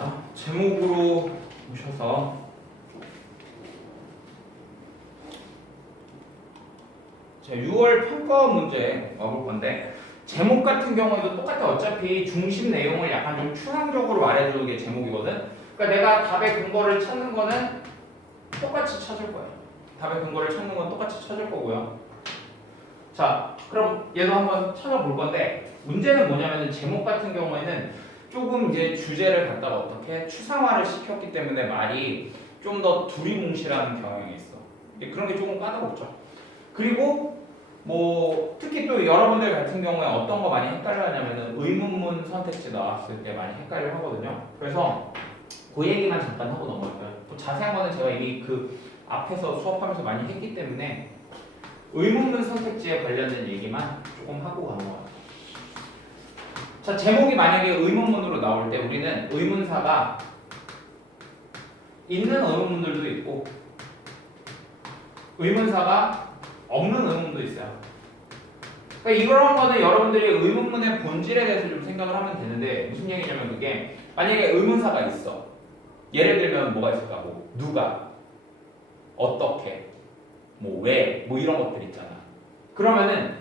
자, 제목으로 보셔서 자, 6월 평가원 문제 와볼 건데 제목 같은 경우에도 똑같아. 어차피 중심 내용을 약간 좀 추상적으로 말해주는 게 제목이거든. 그러니까 내가 답의 근거를 찾는 거는 똑같이 찾을 거야. 답의 근거를 찾는 건 똑같이 찾을 거고요. 자, 그럼 얘도 한번 찾아볼 건데 문제는 뭐냐면은 제목 같은 경우에는 조금 이제 주제를 갖다가 어떻게 추상화를 시켰기 때문에 말이 좀 더 두리뭉실하는 경향이 있어. 그런 게 조금 까다롭죠. 그리고 뭐 특히 또 여러분들 같은 경우에 어떤 거 많이 헷갈려 하냐면은 의문문 선택지 나왔을 때 많이 헷갈려 하거든요. 그래서 그 얘기만 잠깐 하고 넘어갈까요? 뭐 자세한 거는 제가 이미 그 앞에서 수업하면서 많이 했기 때문에 의문문 선택지에 관련된 얘기만 조금 하고 넘어가요. 자, 제목이 만약에 의문문으로 나올 때 우리는 의문사가 있는 의문문들도 있고 의문사가 없는 의문문도 있어요. 그러니까 이런 거는 여러분들이 의문문의 본질에 대해서 좀 생각을 하면 되는데 무슨 얘기냐면 그게 만약에 의문사가 있어. 예를 들면 뭐가 있을까? 뭐 누가, 어떻게, 뭐 왜, 뭐 이런 것들 있잖아. 그러면은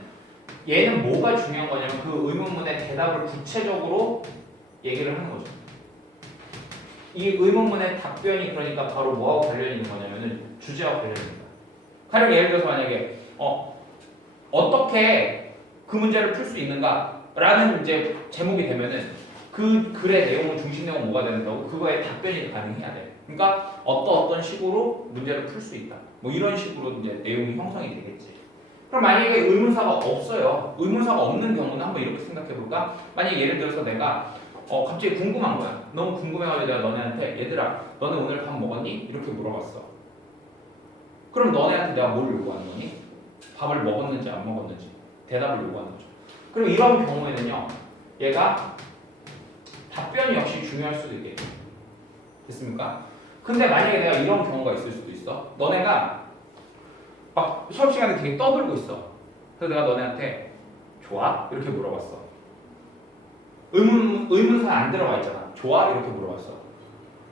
얘는 뭐가 중요한 거냐면 그 의문문의 대답을 구체적으로 얘기를 하는 거죠. 이 의문문의 답변이 그러니까 바로 뭐하고 관련이 있는 거냐면은 주제와 관련이 있는 거야. 가령 예를 들어서 만약에 어떻게 그 문제를 풀 수 있는가 라는 이제 제목이 되면은 그 글의 내용은 중심 내용 뭐가 된다고 그거에 답변이 가능해야 돼. 그러니까 어떤 식으로 문제를 풀 수 있다. 뭐 이런 식으로 이제 내용이 형성이 되겠지. 그럼 만약에 의문사가 없어요. 의문사가 없는 경우는 한번 이렇게 생각해 볼까? 만약에 예를 들어서 내가 갑자기 궁금한 거야. 너무 궁금해가지고 내가 너네한테 얘들아 너네 오늘 밥 먹었니? 이렇게 물어봤어. 그럼 너네한테 내가 뭘 요구하는 거니? 밥을 먹었는지 안 먹었는지 대답을 요구하는 거죠. 그럼 이런 경우에는요. 얘가 답변이 역시 중요할 수도 있겠죠. 됐습니까? 근데 만약에 내가 이런 경우가 있을 수도 있어. 너네가 막 수업 시간에 되게 떠들고 있어. 그래서 내가 너네한테 좋아? 이렇게 물어봤어. 의문사 안 들어가 있잖아. 좋아? 이렇게 물어봤어.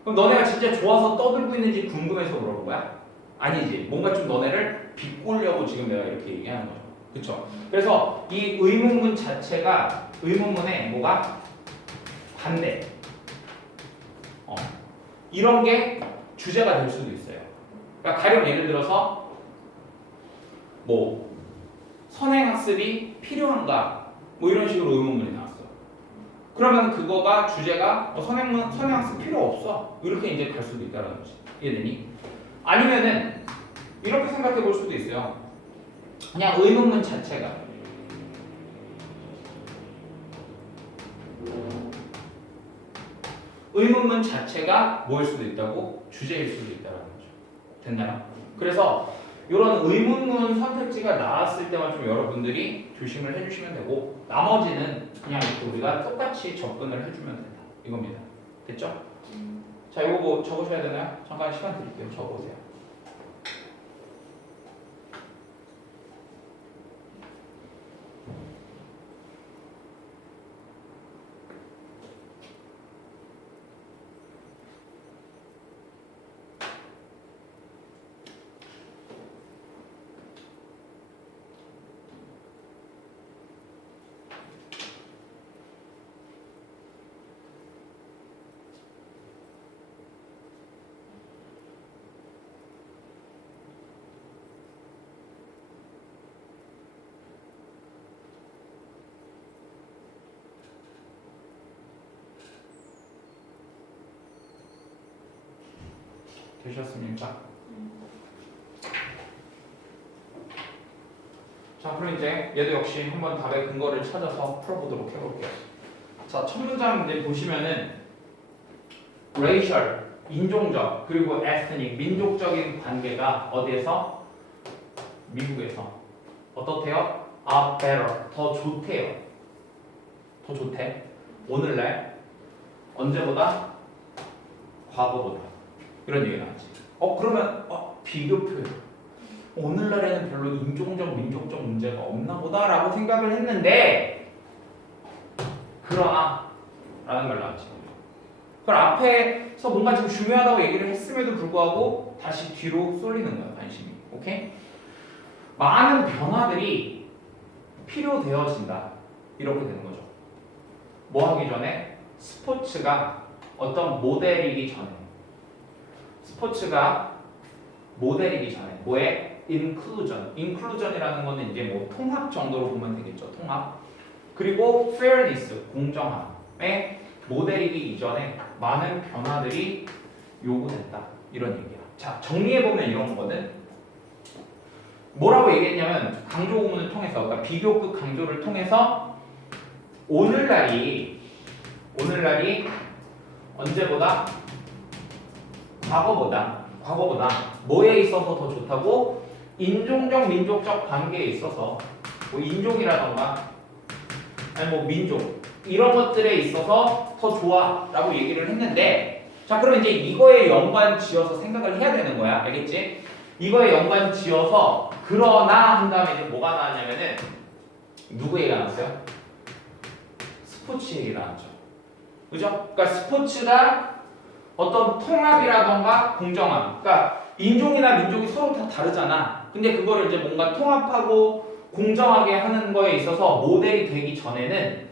그럼 너네가 진짜 좋아서 떠들고 있는지 궁금해서 물어본 거야? 아니지. 뭔가 좀 너네를 비꼬려고 지금 내가 이렇게 얘기하는 거죠. 그쵸? 그래서 이 의문문 자체가 의문문의 뭐가? 반대. 이런 게 주제가 될 수도 있어요. 그러니까 가령 예를 들어서 뭐 선행학습이 필요한가? 뭐 이런 식으로 의문문이 나왔어. 그러면 그거가 주제가 선행학습 필요 없어. 이렇게 이제 갈 수도 있다는 거지. 이해되니? 아니면은 이렇게 생각해 볼 수도 있어요. 그냥 의문문 자체가 의문문 자체가 뭐일 수도 있다고? 주제일 수도 있다는 거죠. 됐나요? 그래서 이런 의문문 선택지가 나왔을 때만 좀 여러분들이 조심을 해주시면 되고 나머지는 그냥 우리가 똑같이 접근을 해주면 된다. 이겁니다. 됐죠? 자, 이거 뭐 적으셔야 되나요? 잠깐 시간 드릴게요. 적어보세요. 되셨습니까? 자, 그럼 이제 얘도 역시 한번 답의 근거를 찾아서 풀어보도록 해볼게요. 자, 첫 문장 이제 보시면은 racial, 인종적, 그리고 ethnic, 민족적인 관계가 어디에서? 미국에서 어떻대요? are better, 더 좋대요. 더 좋대. 오늘날 언제보다? 과거보다. 이런 얘기 나왔지. 그러면 비교표. 오늘날에는 별로 인종적, 민족적 문제가 없나 보다라고 생각을 했는데 그러나 라는 말 나왔지. 그럼 앞에서 뭔가 지금 중요하다고 얘기를 했음에도 불구하고 다시 뒤로 쏠리는 거야, 관심이. 오케이? 많은 변화들이 필요되어진다. 이렇게 되는 거죠. 뭐 하기 전에? 스포츠가 어떤 모델이기 전에. 스포츠가 모델이기 전에. 뭐에? 인클루전. 인클루전이라는 거는 이제 뭐 통합 정도로 보면 되겠죠. 통합. 그리고 fairness, 공정함의 모델이기 이전에 많은 변화들이 요구됐다. 이런 얘기야. 자, 정리해보면 이런 거거든. 뭐라고 얘기했냐면 강조 구문을 통해서, 그러니까 비교급 강조를 통해서 오늘날이 언제보다 과거보다 뭐에 있어서 더 좋다고? 인종적 민족적 관계에 있어서 뭐 인종이라던가 아니 뭐 민족 이런 것들에 있어서 더 좋아라고 얘기를 했는데, 자 그럼 이제 이거에 연관 지어서 생각을 해야 되는 거야. 알겠지? 이거에 연관 지어서 그러나 한 다음에 이제 뭐가 나왔냐면은 누구 얘기가 나왔어요? 스포츠 얘기가 나왔죠. 그죠? 그러니까 스포츠가 어떤 통합이라던가 공정함, 그러니까 인종이나 민족이 서로 다 다르잖아. 근데 그거를 이제 뭔가 통합하고 공정하게 하는 거에 있어서 모델이 되기 전에는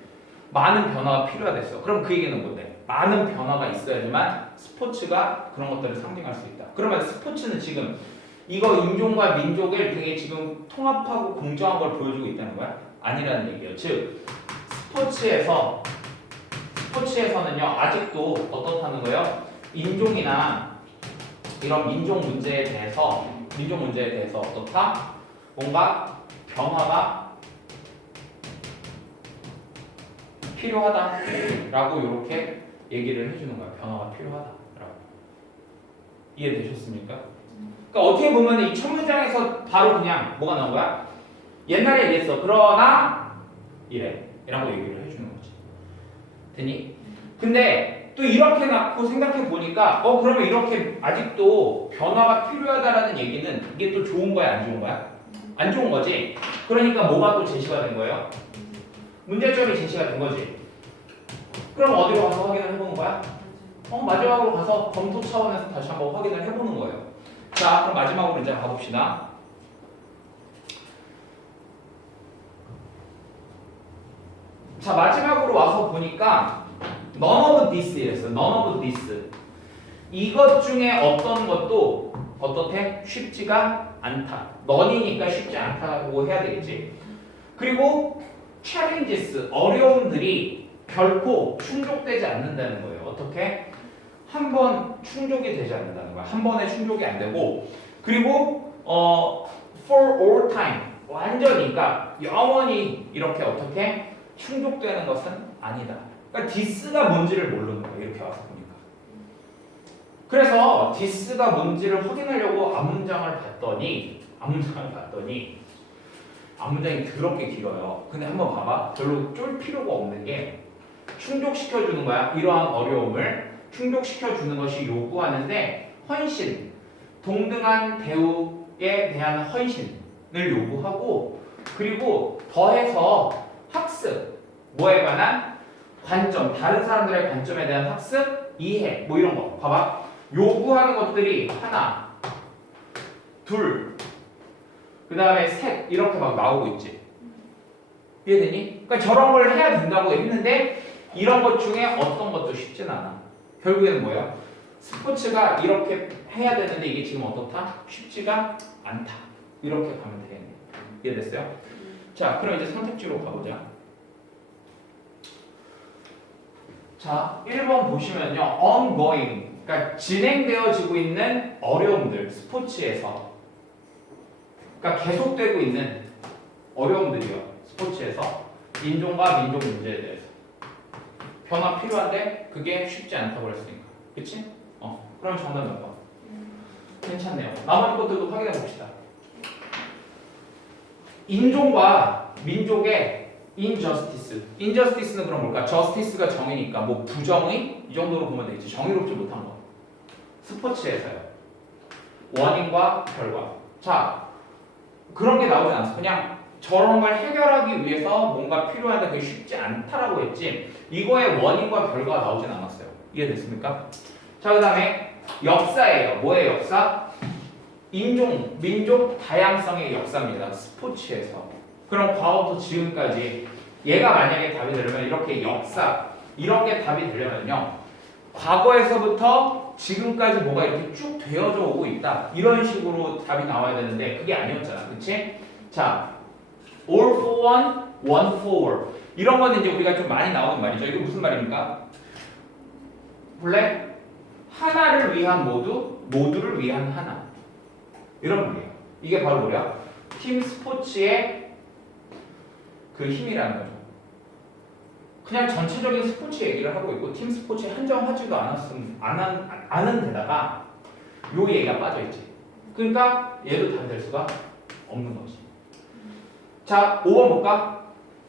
많은 변화가 필요하댔어. 그럼 그 얘기는 뭔데? 많은 변화가 있어야지만 스포츠가 그런 것들을 상징할 수 있다. 그러면 스포츠는 지금 이거 인종과 민족을 되게 지금 통합하고 공정한 걸 보여주고 있다는 거야? 아니라는 얘기예요. 즉 스포츠에서는요 아직도 어떻다는 거예요? 인종이나 이런 민족 문제에 대해서 어떻다? 뭔가 변화가 필요하다라고 이렇게 얘기를 해주는 거야. 변화가 필요하다라고. 이해되셨습니까? 그러니까 어떻게 보면 이 첫 문장에서 바로 그냥 뭐가 나온 거야? 옛날에 이랬어. 그러나 이래. 라고 얘기를 해주는 거지. 되니? 근데 또 이렇게 놓고 생각해 보니까 그러면 이렇게 아직도 변화가 필요하다라는 얘기는 이게 또 좋은 거야, 안 좋은 거야? 안 좋은 거지. 그러니까 뭐가 또 제시가 된 거예요? 문제점이 제시가 된 거지. 그럼 어디로 가서 확인을 해보는 거야? 마지막으로 가서 검토 차원에서 다시 한번 확인을 해보는 거예요. 자, 그럼 마지막으로 이제 가봅시다. 자, 마지막으로 와서 보니까 none of this였어요. none of this. 이것 중에 어떤 것도 어떻게? 쉽지가 않다. none이니까 쉽지 않다고 해야 되겠지. 그리고 challenges, 어려움들이 결코 충족되지 않는다는 거예요. 어떻게? 한 번 충족이 되지 않는다는 거야. 한 번에 충족이 안 되고, 그리고 for all time, 완전히, 그러니까 영원히 이렇게 어떻게 충족되는 것은 아니다. 그러니까 this가 뭔지를 모르는 거야. 이렇게 와서 보니까. 그래서 this가 뭔지를 확인하려고 앞문장을 봤더니 앞문장이 더럽게 길어요. 근데 한번 봐봐. 별로 쫄 필요가 없는 게 충족시켜주는 거야. 이러한 어려움을 충족시켜주는 것이 요구하는데 헌신, 동등한 대우에 대한 헌신을 요구하고, 그리고 더해서 학습, 뭐에 관한 관점, 다른 사람들의 관점에 대한 학습, 이해, 뭐 이런 거. 봐봐. 요구하는 것들이 하나, 둘, 그 다음에 셋, 이렇게 막 나오고 있지. 이해되니? 그러니까 저런 걸 해야 된다고 했는데 이런 것 중에 어떤 것도 쉽진 않아. 결국에는 뭐야? 스포츠가 이렇게 해야 되는데 이게 지금 어떻다? 쉽지가 않다. 이렇게 가면 되겠네. 이해됐어요? 자, 그럼 이제 선택지로 가보자. 자, 1번 보시면요. ongoing, 그러니까 진행되어지고 있는 어려움들, 스포츠에서. 그러니까 계속되고 있는 어려움들이요. 스포츠에서. 인종과 민족 문제에 대해서. 변화 필요한데 그게 쉽지 않다고 했으니까. 그치? 그럼 정답 몇 번? 괜찮네요. 나머지 것들도 확인해 봅시다. 인종과 민족의 injustice. injustice는 그럼 뭘까? justice가 정의니까 뭐 부정의? 이 정도로 보면 되겠지. 정의롭지 못한 거. 스포츠에서요. 원인과 결과. 자, 그런 게 나오지 않았어. 그냥 저런 걸 해결하기 위해서 뭔가 필요한데 그게 쉽지 않다라고 했지, 이거의 원인과 결과가 나오진 않았어요. 이해됐습니까? 자, 그 다음에 역사예요. 뭐의 역사? 인종, 민족 다양성의 역사입니다. 스포츠에서. 그럼 과거부터 지금까지 얘가 만약에 답이 되려면 이렇게 역사 이런 게 답이 되려면요. 과거에서부터 지금까지 뭐가 이렇게 쭉 되어져 오고 있다. 이런 식으로 답이 나와야 되는데 그게 아니었잖아. 그치? 자, all for one, one for all. 이런 거는 이제 우리가 좀 많이 나오는 말이죠. 이게 무슨 말입니까? 원래 하나를 위한 모두, 모두를 위한 하나. 이런 말이에요. 이게 바로 뭐야? 팀 스포츠의 그 힘이라는 거죠. 그냥 전체적인 스포츠 얘기를 하고 있고 팀 스포츠에 한정하지도 않은 데다가 요 얘기가 빠져있지. 그러니까 얘도 답이 될 수가 없는 거지. 자, 5번 볼까?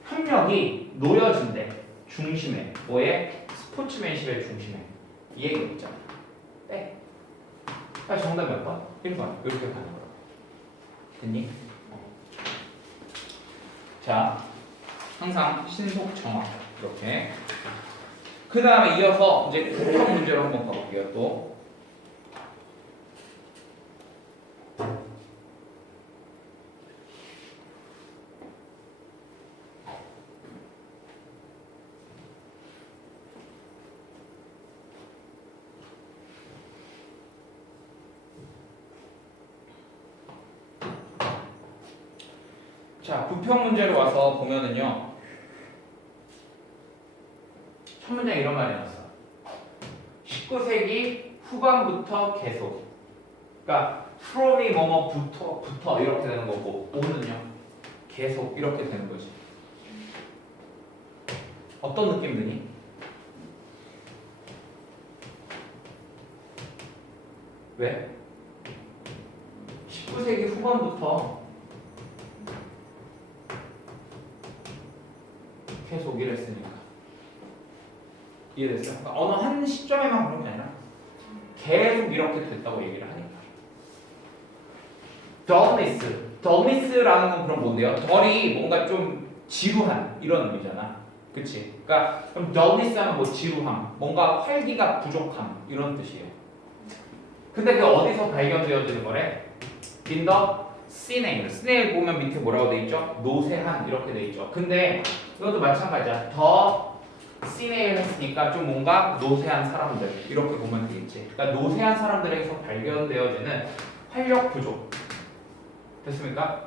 협력이 놓여진대. 중심에. 뭐에? 스포츠맨십의 중심에. 이 얘기 있잖아. 네. 정답 몇 번? 1번. 이렇게 가는 거야. 됐니? 자, 항상 신속 정확. 이렇게. 그 다음에 이어서 이제 구평 문제로 한번 가볼게요. 또. 자, 부평 문제로 와서 보면은요. 첫 문장에 이런 말이 나왔어. 19세기 후반부터 계속. 그러니까 from이 뭐뭐부터 이렇게 되는 거고 오는요. 계속 이렇게 되는 거지. 어떤 느낌 드니? 왜? 19세기 후반부터 계속 이랬으니까. 이해됐어요? 그러니까 어느 한 시점에만 그런 게 아니라 계속 이렇게 됐다고 얘기를 하니까. dullness라는 건 그럼 뭔데요? 덜이 뭔가 좀 지루한 이런 의미잖아. 그치? 그러니까 그럼 dullness 하면 뭐 지루함, 뭔가 활기가 부족함 이런 뜻이에요. 근데 그 어디서 발견되어지는 거래? in the snail. snail 보면 밑에 뭐라고 돼 있죠? 노쇠한 이렇게 돼 있죠. 근데 이것도 마찬가지야. 더 snail 했으니까 좀 뭔가 노쇠한 사람들 이렇게 보면 되겠지. 그러니까 노쇠한 사람들에게서 발견되어지는 활력 부족. 됐습니까?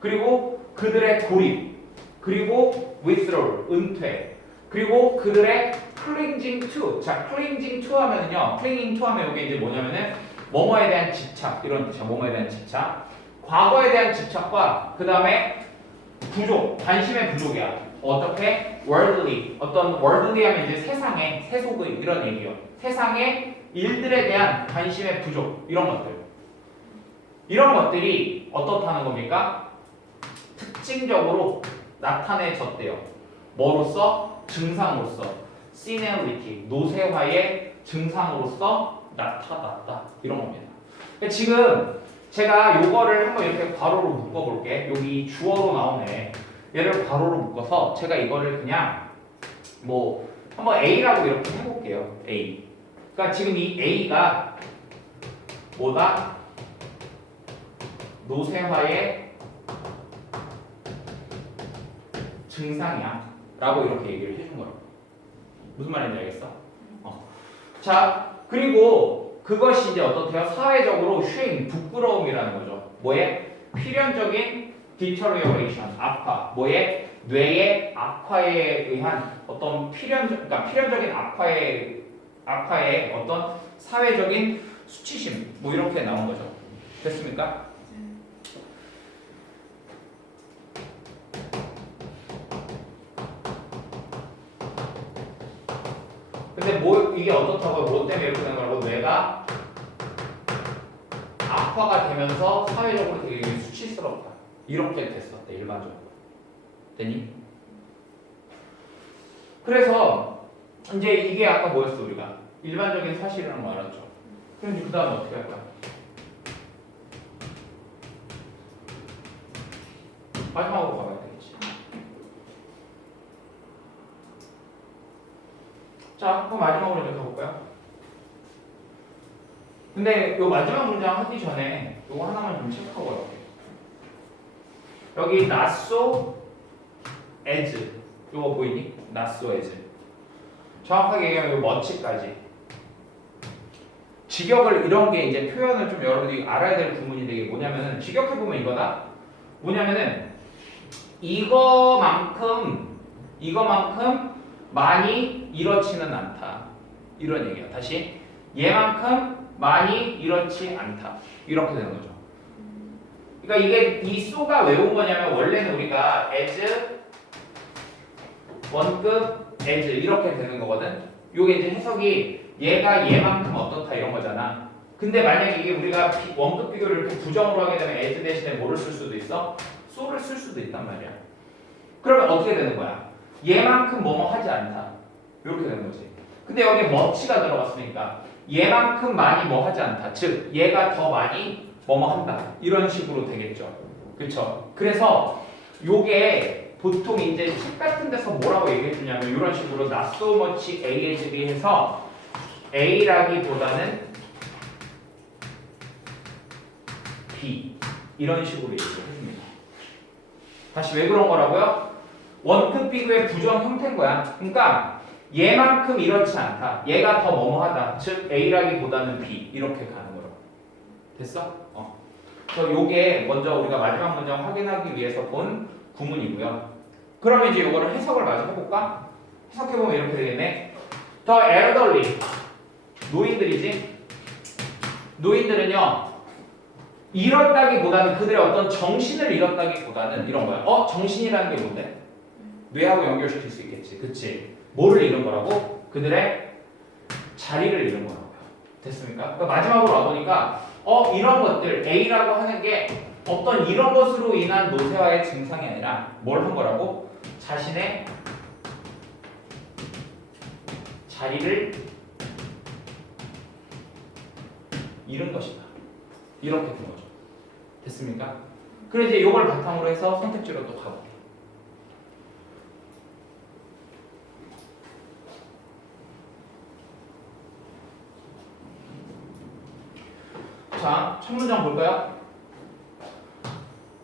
그리고 그들의 고립, 그리고 withdrawal, 은퇴, 그리고 그들의 clinging to. 자, clinging to 하면은요, clinging to 하면 이게 이제 뭐냐면은 뭐뭐에 대한 집착 이런 뜻이야. 뭐뭐에 대한 집착, 과거에 대한 집착과 그 다음에 부족, 관심의 부족이야. 어떻게? worldly, 어떤 worldly 하면 이제 세상의 세속의 이런 얘기요. 세상의 일들에 대한 관심의 부족 이런 것들. 이런 것들이 어떻다는 겁니까? 특징적으로 나타내졌대요. 뭐로서? 증상으로서. senility, 노쇠화의 증상으로서 나타났다. 이런 겁니다. 지금 제가 요거를 한번 이렇게 괄호로 묶어볼게. 여기 주어로 나오네. 얘를 괄호로 묶어서 제가 이거를 그냥 뭐 한번 A라고 이렇게 해볼게요. A. 그러니까 지금 이 A가 뭐다? 노쇠화의 증상이야 라고 이렇게 얘기를 해준 거예요. 무슨 말인지 알겠어? 자, 그리고 그것이 이제 어떻게요? 사회적으로 shame, 부끄러움이라는 거죠. 뭐에? 필연적인 deterioration, 악화. 뭐에? 뇌의 악화에 의한 어떤 그러니까 필연적인 악화의 어떤 사회적인 수치심 뭐 이렇게 나온 거죠. 됐습니까? 근데 뭐 이게 어떻다고 뭐 때문에 이렇게 된 거라고? 뇌가 악화가 되면서 사회적으로 되게 수치스럽다 이렇게 됐었대. 일반적으로 됐니? 그래서 이제 이게 아까 뭐였어? 우리가 일반적인 사실이라는 거 알았죠. 그럼 이제 그 다음에 어떻게 할까? 마지막으로 가봐야 되겠지. 자, 그럼 마지막으로 이제 가볼까요? 근데 요 마지막 문장 하기 전에 요거 하나만 좀 체크하고 갈게요. 여기 not so as 요거 보이니? not so as 정확하게 얘기하면 요 much까지 직역을 이런 게 이제 표현을 좀 여러분들이 알아야 될 구문인데 이게 뭐냐면은 직역해보면 이거다. 뭐냐면은 이거만큼 많이 이렇지는 않다. 이런 얘기야. 다시 얘만큼 많이 이렇지 않다. 이렇게 되는 거죠. 그러니까 이게 이 소가 왜 온 거냐면 원래는 우리가 as 원급 as 이렇게 되는 거거든. 요게 이제 해석이 얘가 얘만큼 어떻다 이런 거잖아. 근데 만약에 이게 우리가 원급 비교를 이렇게 부정으로 하게 되면 as 대신에 뭐를 쓸 수도 있어? so를 쓸 수도 있단 말이야. 그러면 어떻게 되는 거야? 얘만큼 뭐뭐 하지 않다. 이렇게 되는 거지. 근데 여기 much가 들어갔으니까 얘만큼 많이 뭐 하지 않다. 즉 얘가 더 많이 뭐뭐 한다. 이런 식으로 되겠죠. 그렇죠? 그래서 요게 보통 이제 책 같은 데서 뭐라고 얘기해 주냐면 이런 식으로 not so much A as B 해서 A라기보다는 B 이런 식으로 얘기를 해줍니다. 다시 왜 그런 거라고요? 원급 비교의 부정 형태인 거야. 그러니까 얘만큼 이렇지 않다. 얘가 더 뭐뭐하다. 즉 A라기보다는 B 이렇게 가는 거라고. 됐어? 그래서 요게 먼저 우리가 마지막 문장 확인하기 위해서 본 구문이고요. 그러면 이제 요거를 해석을 마저 해볼까? 해석해보면 이렇게 되겠네. The elderly 노인들이지. 노인들은요 잃었다기보다는 그들의 어떤 정신을 잃었다기보다는 이런 거야. 정신이라는 게 뭔데? 뇌하고 연결시킬 수 있겠지. 그치? 뭐를 잃은 거라고? 그들의 자리를 잃은 거라고요. 됐습니까? 그러니까 마지막으로 와보니까 이런 것들 A라고 하는 게 어떤 이런 것으로 인한 노쇠화의 증상이 아니라 뭘 한 거라고? 자신의 자리를 잃은 것이다. 이렇게 된 거죠. 됐습니까? 그래서 이제 이걸 바탕으로 해서 선택지로 또 가볼게요. 자, 첫 문장 볼까요?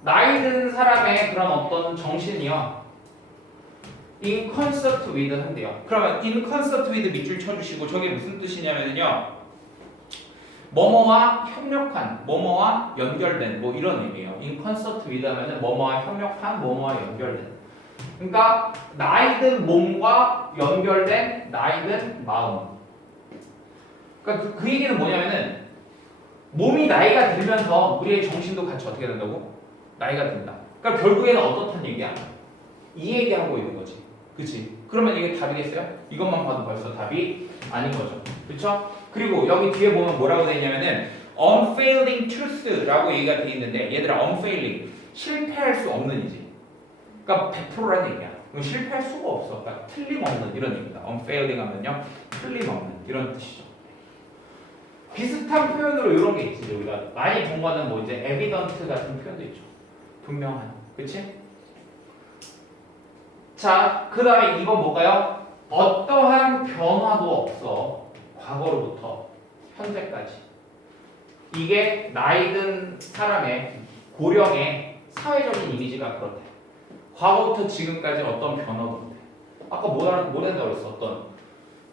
나이 든 사람의 그런 어떤 정신이요. in concert with 한대요. 그러면 in concert with 밑줄 쳐주시고 저게 무슨 뜻이냐면요. 뭐뭐와 협력한, 뭐뭐와 연결된 뭐 이런 의미예요. in concert with 하면은 뭐뭐와 협력한, 뭐뭐와 연결된. 그러니까 나이 든 몸과 연결된 나이 든 마음. 그러니까 그 얘기는 뭐냐면은 몸이 나이가 들면서 우리의 정신도 같이 어떻게 된다고? 나이가 든다. 그러니까 결국에는 어떻단 얘기야? 이 얘기하고 있는 거지. 그치? 그러면 이게 답이겠어요? 이것만 봐도 벌써 답이 아닌 거죠. 그쵸? 그리고 여기 뒤에 보면 뭐라고 되어 있냐면은 unfailing truth라고 얘기가 되어 있는데 얘들아 unfailing 실패할 수 없는 이지. 그러니까 100%라는 얘기야. 그럼 실패할 수가 없어. 그러니까 틀림없는 이런 얘기입니다. unfailing 하면요 틀림없는 이런 뜻이죠. 비슷한 표현으로 이런 게 있지. 우리가 많이 본 거는 뭐 이제 evident 같은 표현도 있죠. 분명한. 그치? 자, 그 다음에 이건 뭘까요? 어떠한 변화도 없어. 과거로부터 현재까지. 이게 나이 든 사람의 고령의 사회적인 이미지가 그렇대. 과거부터 지금까지 어떤 변화도 없대. 아까 뭐 된다고 그랬어? 어떤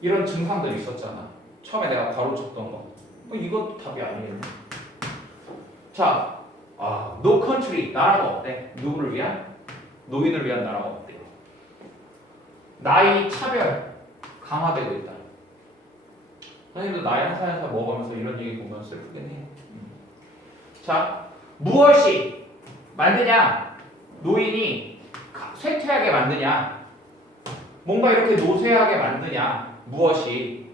이런 증상들이 있었잖아. 처음에 내가 가로쳤던 거. 이것도 답이 아니겠네. 자, no country 나라가 없대. 누구를 위한? 노인을 위한 나라가 없대요. 나이 차별 강화되고 있다. 선생님도 나이 한 살 한 살 먹으면서 이런 얘기 보면 슬프긴 해. 자, 무엇이 만드냐? 노인이 쇠퇴하게 만드냐? 뭔가 이렇게 노쇠하게 만드냐? 무엇이?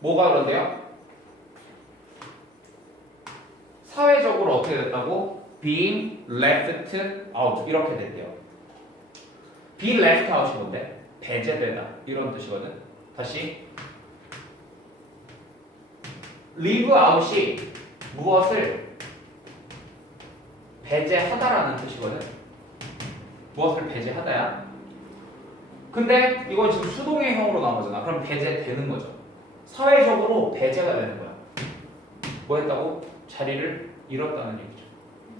뭐가 그런데요? 사회적으로 어떻게 됐다고? being left out 이렇게 됐대요. be left out이 뭔데? 배제되다 이런 뜻이거든. 다시 leave out이 무엇을 배제하다라는 뜻이거든. 무엇을 배제하다야? 근데 이거 지금 수동의 형으로 나온 거잖아. 그럼 배제되는 거죠. 사회적으로 배제가 되는 거야. 뭐 했다고? 자리를 잃었다는 얘기죠.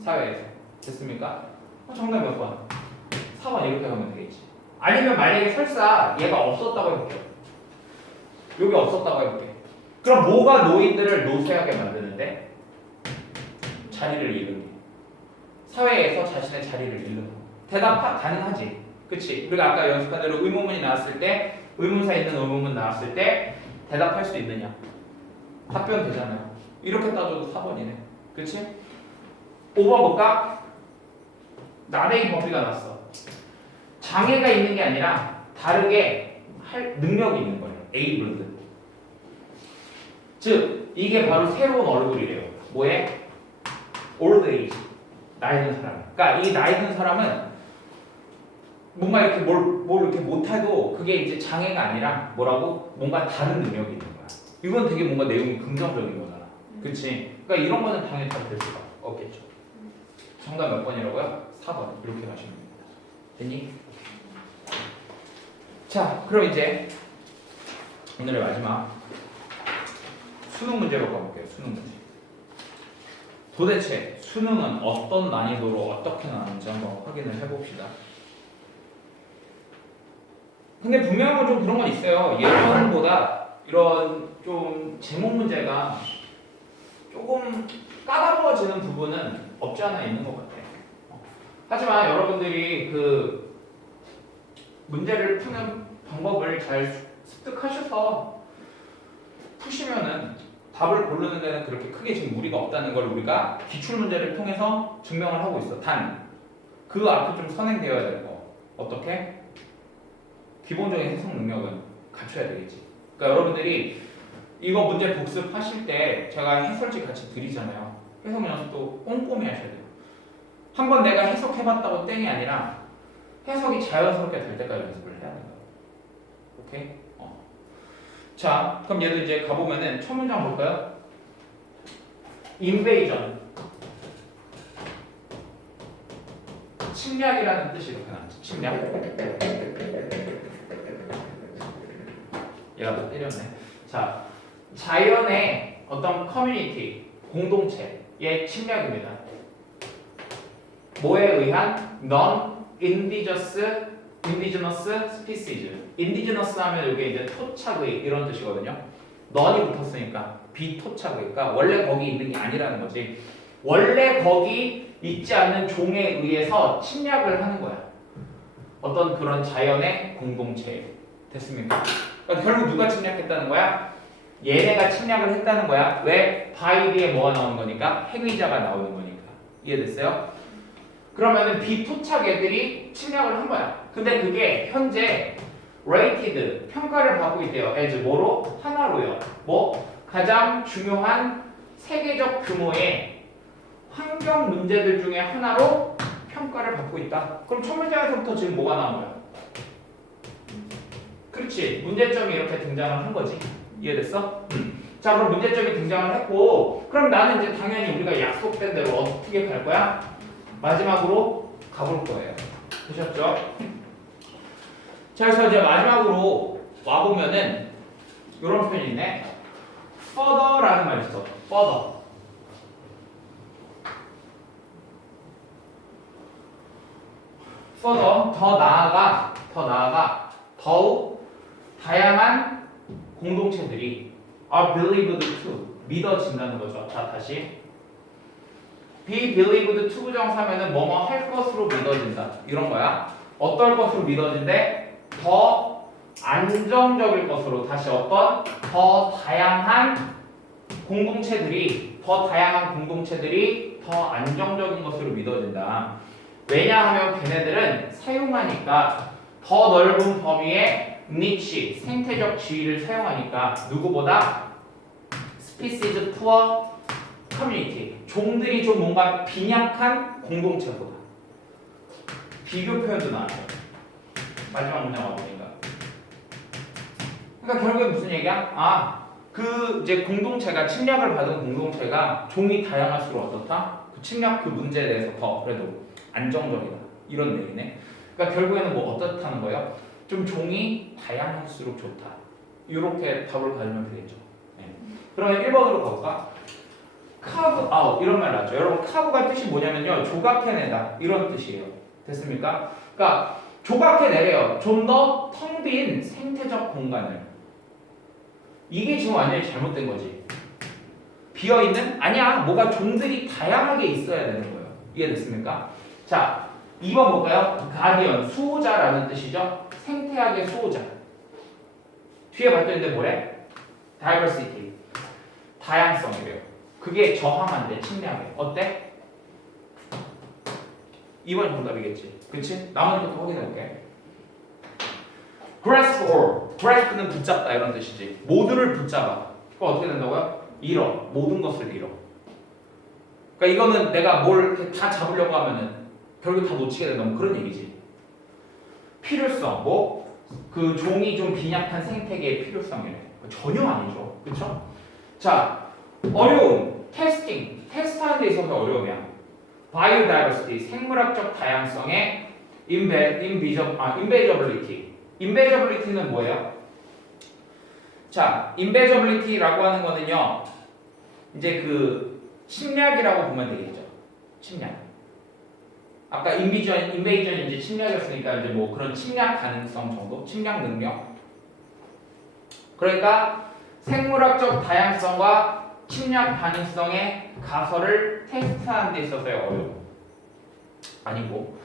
사회에서. 됐습니까? 정답 몇 번? 4번 이렇게 하면 되겠지. 아니면 만약에 설사 얘가 없었다고 해볼게요. 여기 없었다고 해볼게. 그럼 뭐가 노인들을 노쇠하게 만드는데? 자리를 잃는 게. 사회에서 자신의 자리를 잃는 거. 대답 가능하지. 그치? 우리가 아까 연습한 대로 의문문이 나왔을 때, 의문사 있는 의문문 나왔을 때 대답할 수 있느냐? 답변 되잖아요. 이렇게 따져도 4번이네. 그치? 5번 볼까? 나대기 범위가 났어. 장애가 있는 게 아니라 다르게 할 능력이 있는 거예요. abled. 즉 이게 바로 새로운 얼굴이래요. 뭐에? old age. 나이 든 사람. 그러니까 이 나이 든 사람은 뭔가 이렇게 뭘 이렇게 못해도 그게 이제 장애가 아니라 뭐라고? 뭔가 다른 능력이 있는 거야. 이건 되게 뭔가 내용이 긍정적인 거잖아. 그치? 그러니까 이런 거는 당연히 다 될 수가 없겠죠. 정답 몇 번이라고요? 4번. 이렇게 가시면 됩니다. 됐니? 자, 그럼 이제 오늘의 마지막 수능 문제로 가볼게요. 수능 문제. 도대체 수능은 어떤 난이도로 어떻게 나오는지 한번 확인을 해봅시다. 근데 분명한 건 좀 그런 건 있어요. 예전보다 이런 좀 제목 문제가 조금 까다로워지는 부분은 없지 않아 있는 것 같아요. 하지만 여러분들이 그 문제를 푸는 방법을 잘 습득하셔서 푸시면은 답을 고르는 데는 그렇게 크게 지금 무리가 없다는 걸 우리가 기출 문제를 통해서 증명을 하고 있어. 단 그 앞에 좀 선행되어야 될 거. 어떻게? 기본적인 해석 능력은 갖춰야 되겠지. 그러니까 여러분들이 이거 문제 복습하실 때 제가 해설지 같이 드리잖아요. 해석 연습도 꼼꼼히 하셔야 돼요. 한번 내가 해석해봤다고 땡이 아니라 해석이 자연스럽게 될 때까지 연습을 해야 된다. 오케이? 자, 그럼 얘도 이제 가보면은 첫 문장 볼까요? 인베이전. 침략이라는 뜻이 이렇게 나왔죠. 침략. 얘가 또 때렸네. 자, 자연의 어떤 커뮤니티, 공동체의 침략입니다. 뭐에 의한? non-indigenous species. indigenous 하면 이게 이제 토착의 이런 뜻이거든요. non이 붙었으니까 비토착의. 그러니까 원래 거기 있는 게 아니라는 거지. 원래 거기 있지 않는 종에 의해서 침략을 하는 거야. 어떤 그런 자연의 공동체. 됐습니까? 그러니까 결국 누가 침략했다는 거야? 얘네가 침략을 했다는 거야. 왜? by 뒤에 뭐가 나오는 거니까? 행위자가 나오는 거니까. 이해됐어요? 그러면은 비토착 애들이 침략을 한 거야. 근데 그게 현재 rated 평가를 받고 있대요. as 뭐로? 하나로요. 뭐? 가장 중요한 세계적 규모의 환경 문제들 중에 하나로 평가를 받고 있다. 그럼 첫 문장에서부터 지금 뭐가 나온 거야? 그렇지. 문제점이 이렇게 등장을 한 거지. 이해됐어? 자, 그럼 문제점이 등장을 했고, 그럼 나는 이제 당연히 우리가 약속된 대로 어떻게 갈 거야? 마지막으로 가볼 거예요. 되셨죠? 자, 그래서 이제 마지막으로 와보면은 이런 표현이 있네. further라는 말이 있어. further. further, 더 나아가, 더욱 다양한 공동체들이 are believed to, 믿어진다는 거죠. 자, 다시. be believed to 부정사면은 뭐뭐 할 것으로 믿어진다. 이런 거야. 어떨 것으로 믿어진대? 더 안정적일 것으로. 다시 어떤? 더 다양한 공동체들이 더 안정적인 것으로 믿어진다. 왜냐하면 걔네들은 사용하니까 더 넓은 범위의 niche, 생태적 지위를 사용하니까 누구보다 species poor community, 종들이 좀 뭔가 빈약한 공동체보다. 비교 표현도 나와요. 마지막 문장 와보니까. 그러니까 결국에 무슨 얘기야? 그 이제 공동체가 침략을 받은 공동체가 종이 다양할수록 어떻다? 그 침략 그 문제에 대해서 더 그래도 안정적이다. 이런 얘기네. 그러니까 결국에는 뭐 어떻다는 거예요? 좀 종이 다양할수록 좋다. 이렇게 답을 가지면 되겠죠. 네. 그러면 1번으로 가볼까? carve out 이런 말 나왔죠. 여러분 carve가 뜻이 뭐냐면요. 조각해내다 이런 뜻이에요. 됐습니까? 그러니까 조각해내래요. 좀 더 텅 빈 생태적 공간을. 이게 지금 완전히 잘못된 거지. 비어있는? 아니야. 뭐가 종들이 다양하게 있어야 되는 거예요. 이해됐습니까? 자, 2번 볼까요? 가디언, 수호자라는 뜻이죠. 생태학의 수호자. 뒤에 봤더니 뭐래? diversity, 다양성이래요. 그게 저항한대, 침략에. 어때? 2번 정답이겠지. 그치? 나머지 것도 확인해볼게. grasp all. grasp는 붙잡다 이런 뜻이지. 모두를 붙잡아. 그거 어떻게 된다고요? 잃어. 모든 것을 잃어. 그러니까 이거는 내가 뭘 이렇게 다 잡으려고 하면은 결국 다 놓치게 된다. 뭐 그런 얘기지. 필요성. 뭐 그 종이 좀 빈약한 생태계의 필요성이래. 전혀 아니죠. 그렇죠? 자, 어려움. 테스팅. 테스트하는 데 있어서 어려움이야. 바이오다이버시티. 생물학적 다양성의 인베이저블리티. 인베이저블리티는 뭐예요? 자, 인베이저블리티라고 하는 거는요. 이제 그 침략이라고 보면 되겠죠. 침략. 아까 인베이전 이제 침략이었으니까 이제 뭐 그런 침략 가능성 정도, 침략 능력. 그러니까 생물학적 다양성과 침략 가능성의 가설을 테스트하는 데 있어서의 어려움. 아니고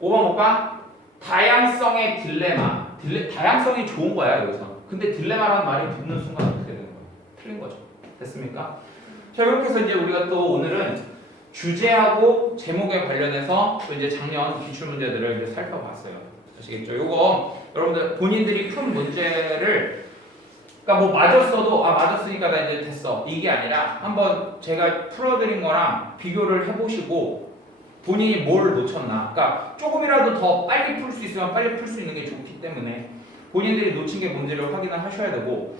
5번 볼까? 다양성의 딜레마. 다양성이 좋은 거야 여기서. 근데 딜레마라는 말이 붙는 순간 어떻게 되는 거야? 틀린 거죠. 됐습니까? 자, 이렇게 해서 이제 우리가 또 오늘은 주제하고 제목에 관련해서 또 이제 작년 기출 문제들을 이제 살펴봤어요. 아시겠죠? 요거 여러분들 본인들이 큰 문제를 그러니까 뭐 맞았어도 맞았으니까 나 이제 됐어 이게 아니라 한번 제가 풀어드린 거랑 비교를 해보시고 본인이 뭘 놓쳤나. 그러니까 조금이라도 더 빨리 풀 수 있으면 빨리 풀 수 있는 게 좋기 때문에 본인들이 놓친 게 뭔지를 확인을 하셔야 되고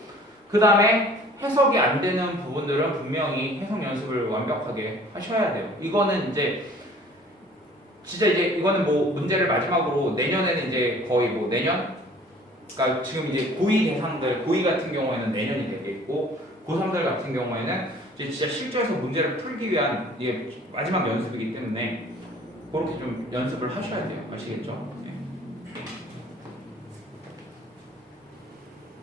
그 다음에 해석이 안 되는 부분들은 분명히 해석 연습을 완벽하게 하셔야 돼요. 이거는 이제 진짜 이제 이거는 뭐 문제를 마지막으로 내년에는 이제 거의 뭐 내년 그러니까 지금 이제 고2 대상들 고2 같은 경우에는 내년이 되겠고 고3들 같은 경우에는 이제 진짜 실전에서 문제를 풀기 위한 이게 마지막 연습이기 때문에 그렇게 좀 연습을 하셔야 돼요. 아시겠죠? 네.